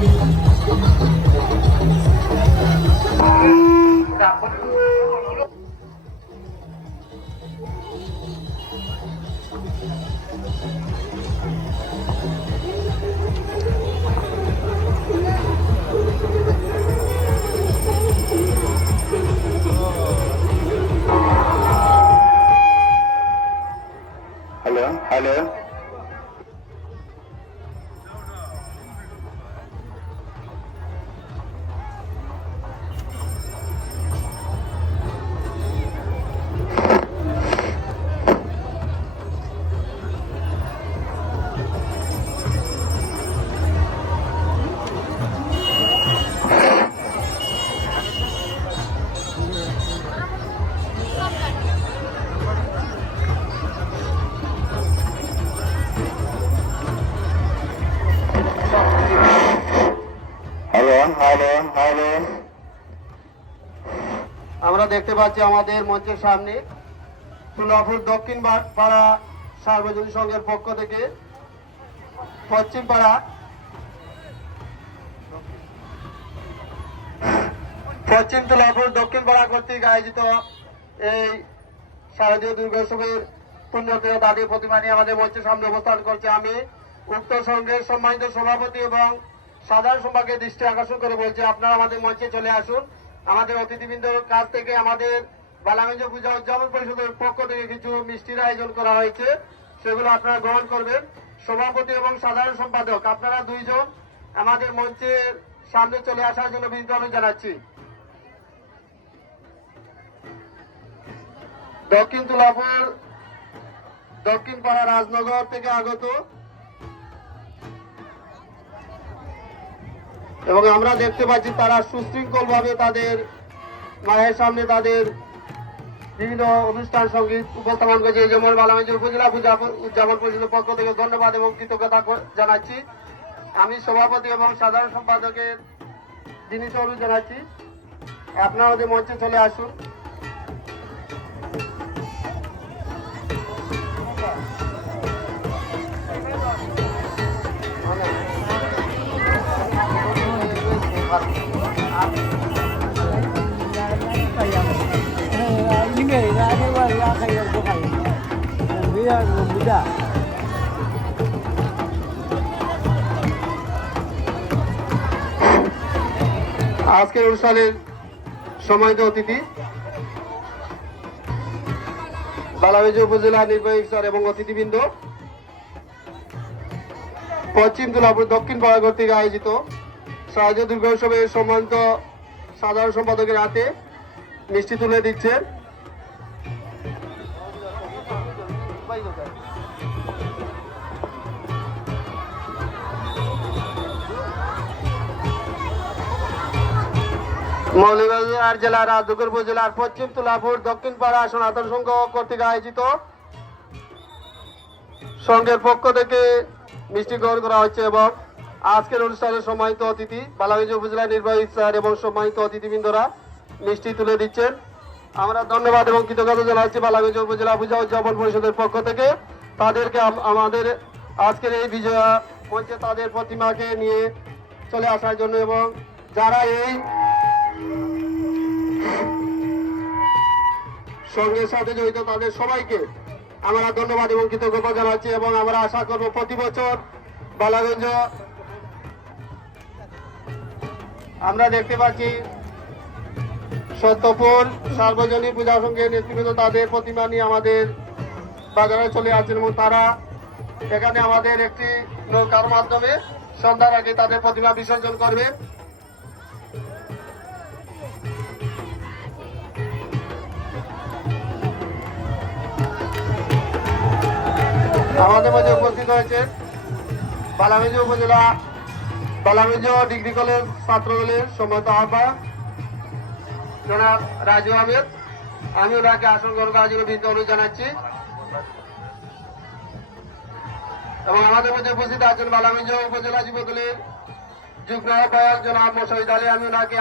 Hello hello hello hello আমরা দেখতে পাচ্ছি আমাদের মঞ্চের সামনে তুলাপুর দক্ষিণ পাড়া সার্বজনীন সংঘের পক্ষ থেকে পশ্চিম তুলাপুর দক্ষিণ পাড়া কর্তৃক আয়োজিত এই শারদীয় দুর্গোৎসবের পুণ্যতীর্থ দাঁড়িয়ে প্রতিমা নিয়ে আমাদের মঞ্চের সামনে অবস্থান করছে। আমি উক্ত সংঘের সম্মানিত সভাপতি এবং সাধারণ সম্পাদকের দৃষ্টি আকর্ষণ করে বলছি, আপনারা আমাদের মঞ্চে চলে আসুন। আমাদের অতিথিবৃন্দর কাছ থেকে আমাদের বালাগঞ্জ পূজা উদযাপন পরিষদের পক্ষ থেকে কিছু মিষ্টির আয়োজন করা হয়েছে, সেগুলো আপনারা গ্রহণ করবেন। সভাপতি এবং সাধারণ সম্পাদক আপনারা দুইজন আমাদের মঞ্চের সামনে চলে আসার জন্য বিনীত অনুরোধ জানাচ্ছি। দক্ষিণ তুলাপুর দক্ষিণ পাড়া রাজনগর থেকে আগত এবং আমরা দেখতে পাচ্ছি তারা সুশৃঙ্খল ভাবে তাদের মায়ের সামনে তাদের বিভিন্ন অনুষ্ঠান সঙ্গীত উপস্থাপন করেছে। এই যেমন বালাগঞ্জ উপজেলা পূজা উদযাপন পরিষদের পক্ষ থেকে ধন্যবাদ এবং কৃতজ্ঞতা জানাচ্ছি। আমি সভাপতি এবং সাধারণ সম্পাদকের বিনীত অনুরোধ জানাচ্ছি, আপনারা আমাদের মঞ্চে চলে আসুন। আজকের অনুষ্ঠানের সম্মানিত অতিথি বালাগঞ্জ উপজেলা নির্বাহী স্যার এবং অতিথিবৃন্দ, পশ্চিম তুলাপুর দক্ষিণ পাড়া কর্তৃক আয়োজিত শারদীয় দুর্গোৎসবের সম্মানিত সাধারণ সম্পাদকের হাতে মিষ্টি তুলে দিচ্ছে। মৌলভীবাজার জেলার রাজনগর উপজেলার পশ্চিম তুলাপুর দক্ষিণ পাড়া সনাতন সংঘ কর্তৃক আয়োজিত সংঘের পক্ষ থেকে মিষ্টি গ্রহণ করা হচ্ছে এবং আজকের অনুষ্ঠানের সম্মানিত অতিথি বালাগঞ্জ উপজেলা নির্বাহী স্যার এবং সম্মানিত অতিথিবৃন্দরা মিষ্টি তুলে দিচ্ছেন। আমরা ধন্যবাদ এবং কৃতজ্ঞতা জানাচ্ছি বালাগঞ্জ উপজেলা পূজা উদযাপন পরিষদের পক্ষ থেকে তাদেরকে আমাদের আজকের এই বিজয়া মঞ্চে তাদের প্রতিমাকে নিয়ে চলে আসার জন্য এবং যারা এই সংঘের সাথে জড়িত তাদের সবাইকে আমরা ধন্যবাদ এবং কৃতজ্ঞতা জানাচ্ছি এবং আমরা আশা করব প্রতি বছর বালাগঞ্জ আমরা দেখতে পাচ্ছি সত্যপুর সার্বজনীন পূজা সংঘের নেতৃবৃন্দ তাদের প্রতিমা নিয়ে আমাদের বাজারে চলে আসছেন এবং তারা এখানে আমাদের একটি নৌকার মাধ্যমে সন্ধ্যার আগে তাদের প্রতিমা বিসর্জন করবে। আমাদের মাঝে উপস্থিত হয়েছে বালাগঞ্জ উপজেলা বালাগঞ্জ ডিগ্রি কলেজ ছাত্রদলের সম্মানিত আহ্বায়ক জনাব রাজু আহমেদ, আমি ওনাকে আসন গ্রহণ করার জন্য বিনীত অনুরোধ জানাচ্ছি এবং আমাদের মধ্যে উপস্থিত আছেন বালাগঞ্জ উপজেলা যুবদলের যুগ্ম আহ্বায়ক জনাব মোশাহিদ আলী, আমি ওনাকে